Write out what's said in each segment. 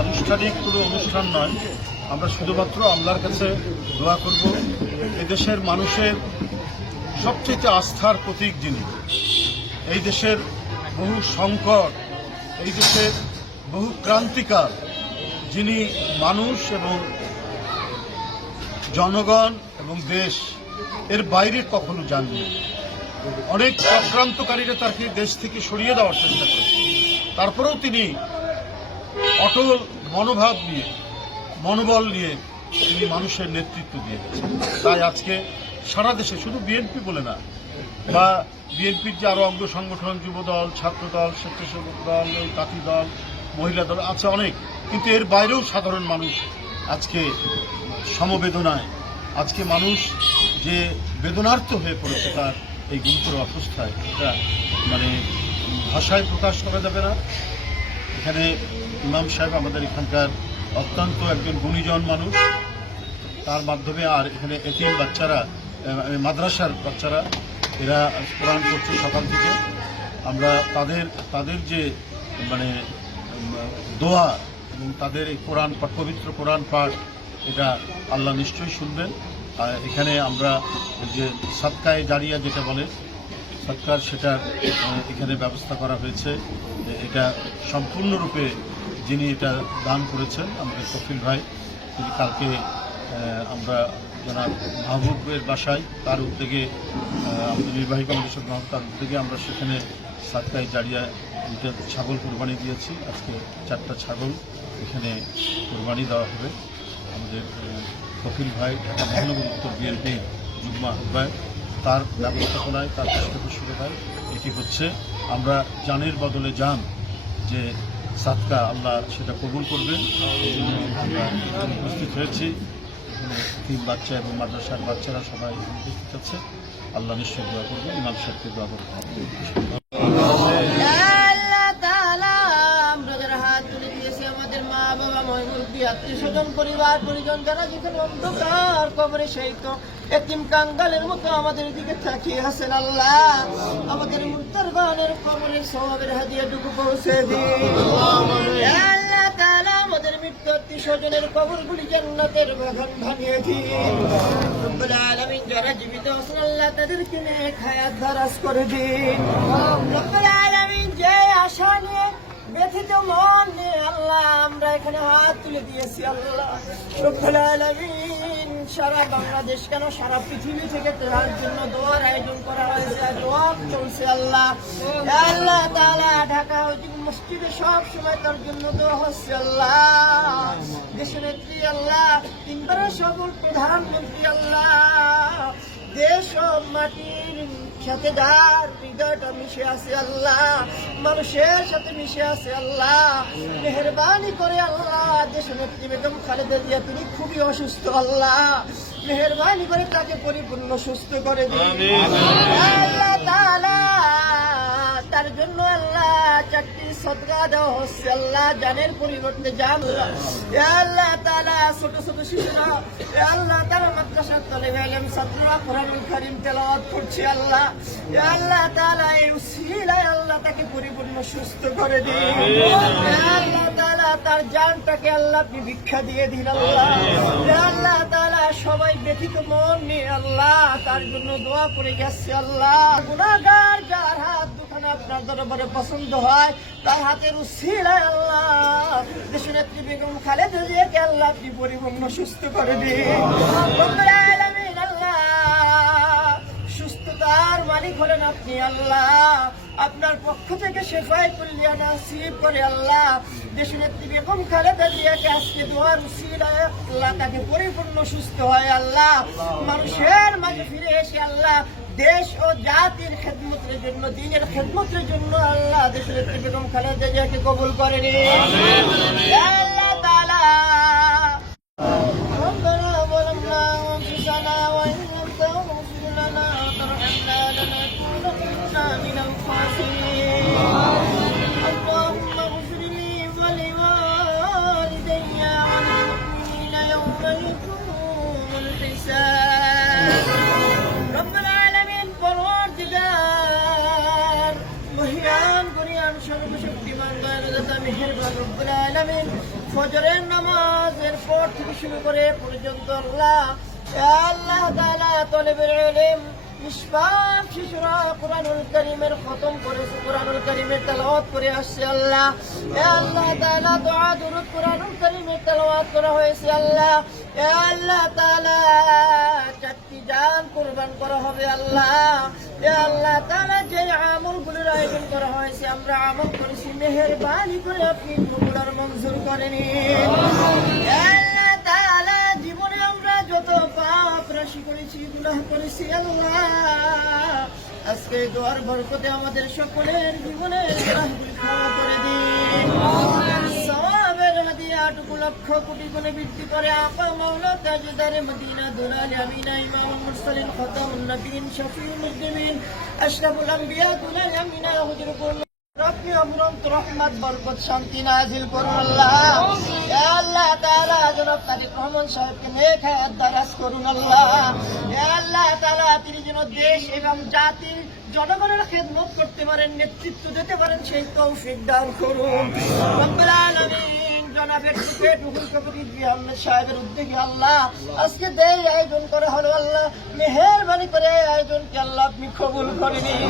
আনুষ্ঠানিক কোনো অনুষ্ঠান নয়, আমরা শুধুমাত্র আল্লাহর কাছে দোয়া করব এদেশের মানুষের সবচেয়ে আস্থার প্রতীক যিনি, এই দেশের বহু সংকট, এই দেশের বহু ক্রান্তিকাল যিনি মানুষ এবং জনগণ এবং দেশ এর বাইরে কখনো যাননি। অনেক চক্রান্তকারীরা তাকে দেশ থেকে সরিয়ে দেওয়ার চেষ্টা করেছে, তারপরেও তিনি অটল মনোভাব নিয়ে, মনোবল নিয়ে তিনি মানুষের নেতৃত্ব দিয়ে গেছেন। তাই আজকে সারা দেশে, শুধু বিএনপি বলে না, বা বিএনপির যে আরো অঙ্গ সংগঠন, যুবদল, ছাত্রদল, স্বেচ্ছাসেবক দল, তাঁতি দল, মহিলা দল আছে অনেক, কিন্তু এর বাইরেও সাধারণ মানুষ আজকে সমবেদনায়, আজকে মানুষ যে বেদনার্থ হয়ে পড়েছে তার এই গুরুতর অবস্থায়, এটা মানে ভাষায় প্রকাশ করা যাবে না। এখানে ইমাম সাহেব আমাদের এখানকার অত্যন্ত একজন গুণীজন মানুষ, তার মাধ্যমে আর এখানে এতিম বাচ্চারা, মাদ্রাসার বাচ্চারা এরা কোরআন পড়ছে সকাল থেকে। আমরা তাদের যে মানে দোয়া এবং তাদের এই কোরআন পাঠ, পবিত্র কোরআন পাঠ, এটা আল্লাহ নিশ্চয়ই শুনবেন। আর এখানে আমরা যে সাদকায়ে জারিয়া যেটা বলে সৎকার, সেটা এখানে ব্যবস্থা করা হয়েছে। এটা সম্পূর্ণরূপে যিনি এটা দান করেছেন আমাদের কফিল ভাই, তিনি কালকে আমরা জনাব মাহবুবের বাসায়, তার উদ্যোগে আমাদের নির্বাহী কমিটির মাহবুব, তার উদ্যোগে আমরা সেখানে সাদকায়ে জারিয়া ছাগল কোরবানি দিয়েছি। আজকে 4টা ছাগল এখানে কোরবানি দেওয়া হবে। আমাদের কফিল ভাই ঢাকা মহানগর উত্তর বিএনপির যুগ্ম আহ্বায়ক, তার ব্যবস্থাপনায়, তার পৃষ্ঠপোষকতায় এটি হচ্ছে। আমরা জানের বদলে জান যে সাদকা, আল্লাহ সেটা কবুল করবেন, এই জন্য আমরা উপস্থিত হয়েছি। তিন বাচ্চা এবং মাদ্রাসার বাচ্চারা সবাই উপস্থিত আছে। আল্লাহ নিশ্চয় দোয়া করবেন, ইমাম সাহেবকে দোয়া করবেন। আত্মীয়স্বজন, পরিবার পরিজন যারা যেখানে অন্ধকার কবরে শহীদ এতিম কাঙ্গালের মতো আমাদের দিকে তাকিয়ে আছেন, আল্লাহ আমাদের মুর্তারবানের কবরের সওয়াবের হাদিয়াটুকু পৌঁছে দিন। আল্লাহ তাআলা আমাদের মৃত্যু আত্মীয়স্বজনের কবরগুলি জান্নাতের বাগান বানিয়ে দিন। রব্বুল আলামিন যারা জীবিত আছেন আল্লাহ তাদেরকে নেক হায়াত দারাজ করে দিন। রব্বুল আলামিন যে আশা নিয়ে, ব্যথিত মন নিয়ে আল্লাহ আমরা এখানে হাত তুলে দিয়েছি, আল্লাহ রব্বুল আলামিন সারা বাংলাদেশ কেন সারা পৃথিবী থেকে তার জন্য দোয়ার আয়োজন করা হয়েছে, দোয়া চলছে। আল্লাহ আল্লাহ তাআলা ঢাকা মসজিদে সব সময় তার জন্য দোয়া হচ্ছে। আল্লাহ দেশের নেত্রী, আল্লাহ তিনবারের সফল প্রধানমন্ত্রী, আল্লাহ দেশ ও মাটির সাথে যার হৃদয়টা মিশে আছে, আল্লাহ মানুষের সাথে মিশে আছে, আল্লাহ মেহেরবানি করে আল্লাহ দেশনেত্রী বেগম খালেদা জিয়া, তিনি খুবই অসুস্থ, আল্লাহ মেহেরবানি করে তাকে পরিপূর্ণ সুস্থ করে দিন। আল্লাহ তাআলা তার জন্য আল্লাহ 4টি সদকা দেওয়া হচ্ছে, আল্লাহ জানের পরিবর্তে জান। আল্লাহ তাআলা ছোট ছোট শিশুরা, আল্লাহ তারা মাদ্রাসার তালিবে ইলম ছাত্ররা কোরআনুল কারীম তেলাওয়াত করছে, আল্লাহ আল্লাহ তাআলা এই উসিলায় আল্লাহ তাকে পরিপূর্ণ সুস্থ করে দিন। আল্লাহ তাআলা তার জানটাকে আল্লাহ আপনি ভিক্ষা দিয়ে দিন, আল্লাহ আল্লাহ তাআলা সবাই ব্যথিত মন নিয়ে আল্লাহ তার জন্য দোয়া করে গেছে। আল্লাহ গুনাহগার যার হাত দুখানা আপনার দরবারে পছন্দ হয়, তার হাতের উসিলায় আল্লাহ দেশনেত্রী বেগম খালেদা জিয়াকে আল্লাহ আপনি পরিপূর্ণ সুস্থ করে দিন। রব্বুল আলামিন আল্লাহ সুস্থতার মালিক হলেন আপনি, আল্লাহ আপনার পক্ষ থেকে শেফায়ে কুল্লিয়া নসিব করে আল্লাহ দেশনেত্রী বেগম খালেদা জিয়াকে আজকে দোয়ার উসিলায় আল্লাহ তাকে পরিপূর্ণ সুস্থ হয়, আল্লাহ মানুষের মাঝে ফিরে এসে আল্লাহ দেশ ও জাতির খেদমতের জন্য, দ্বীনের খেদমতের জন্য আল্লাহ দেশনেত্রী বেগম খালেদা জিয়াকে কবুল করে নিন। আল্লাহ তাআলা ربنا ظلمنا أنفسنا وإن لم تغفر لنا وترحمنا لنكونن من الخاسرين اللهم اغفر لي ولوالدي রব্বুল আলামিন ফজরের নামাজের পর থেকে শুরু করে পর্যন্ত আল্লাহ আল্লাহ তাআলা তলেবের ইলম নিষ্পাপ শিশুরা কুরআনুল কারীমের খতম করেছে, কুরআনুল কারীমের তেলাওয়াত করে আসছে আল্লাহ। আল্লাহ তাআলা দোয়া দুরূদ কুরআনুল কারীমের তেলাওয়াত করা হয়েছে আল্লাহ। আল্লাহ তাআলা চারটি জান কুরবান করা হবে আল্লাহ। আল্লাহ তাআলা যে আমলগুলোর আয়োজন করা হয়েছে আমরা আমল করেছি, মেহেরবানি করে আপনি কবুল আর মঞ্জুর করে নিন আল্লাহ তাআলা। জীবনে আমরা যত পাপ রাশি করেছি, গুনাহ করেছি আল্লাহ, আজকে দোয়ার বরকতে আমাদের সকলের জীবনের গুনাহগুলো ক্ষমা করে দিন। সওয়াবের হাদিয়াটুকু লক্ষ কোটি গুণে বৃদ্ধি করে আপা মাওলা তাজদারে মদিনা দুলাল আমিনা ইমামুল মুরসালিন খাতামুন নবিয়্যিন শফিউল মুজরিমিন আশরাফুল আম্বিয়া দুলাল আমিনা হুজুরুল আপনি অমরন্ত রহমত বরকত শান্তি নাজিল করুন আল্লাহ। আল্লাহ তাআলা জনাব তারেক রহমান সাহেবকে নেক হায়াত দারাজ করুন আল্লাহ। আল্লাহ তাআলা তিনি যেন দেশ এবং জাতির জনগণের খেদমত করতে পারেন, নেতৃত্ব দিতে পারেন, সেই তৌফিক দান করুন রব্বুল আলামিন। জনাব অ্যাডভোকেট রুহুল কবির রিজভী আহমেদ সাহেবের উদ্যোগে আল্লাহ আজকে দেই আয়োজন করা হলো আল্লাহ, মেহেরবানি করে এই আয়োজনকে আল্লাহ আপনি কবুল করে নিন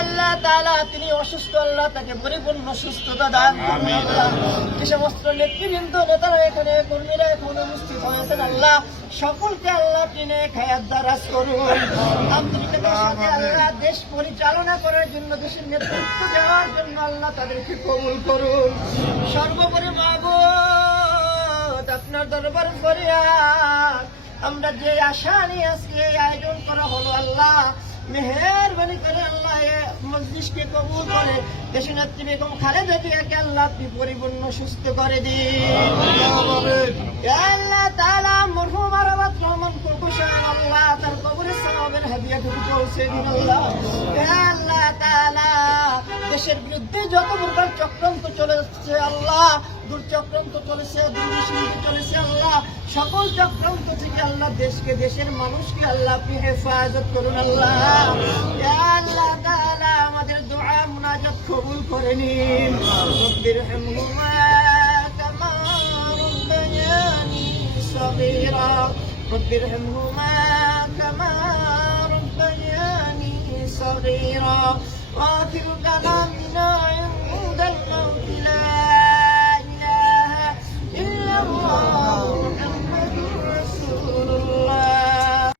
আল্লাহ তাআলা। তিনি অসুস্থ আল্লাহ, তাকে পরিপূর্ণ সুস্থতা দান করুন আল্লাহ। যে সমস্ত নেতৃবৃন্দ নেতারা এখানে কর্মীরা এখন উপস্থিত হয়েছেন আল্লাহ, সকলকে আল্লাহ আপনি নেক হায়াত দারাজ করুন। আন্তরিকতার সাথে আল্লাহ দেশ পরিচালনা করার জন্য, দেশের নেতৃত্ব দেওয়ার জন্য আল্লাহ তাদেরকে কবুল করুন। সর্বোপরি মাবুদ আপনার দরবার ফরিয়াদ, আমরা যে আশা নিয়ে আজকে এই আয়োজন করা হলো আল্লাহ, মেহেরবানি করে আল্লাহ মজলিসকে কবুল করে দেশের নেত্রী বেগম খালেদা জিয়াকে আল্লাহ আপনি পরিপূর্ণ সুস্থ করে দিন আল্লাহ তাআলা। মরহুম আরাফাত রহমান কোকো সাহেব আল্লাহ তার কবরের সওয়াবের হাদিয়াটুকু পৌঁছে দিন আল্লাহ। আল্লাহ তাআলা দেশের বিরুদ্ধে যত প্রকার চক্রান্ত চলেছে আল্লাহ, দুর্চক্রান্ত চলেছে, দুর্নীতি চলেছে আল্লাহ, সকল চক্রান্ত থেকে আল্লাহ দেশকে, দেশের মানুষকে আল্লাহ আপনি হেফাজত করুন আল্লাহ। আল্লাহ তাআলা আমাদের দোয়া মুনাজাত কবুল করে নিন। রব্বিরহামহুমা কামা রাব্বায়ানি সগীরা, রব্বিরহামহুমা কামা রাব্বায়ানি সগীরা। وآخر كلامنا عند الموت لا إله إلا الله محمد رسول الله।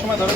সময় ধরে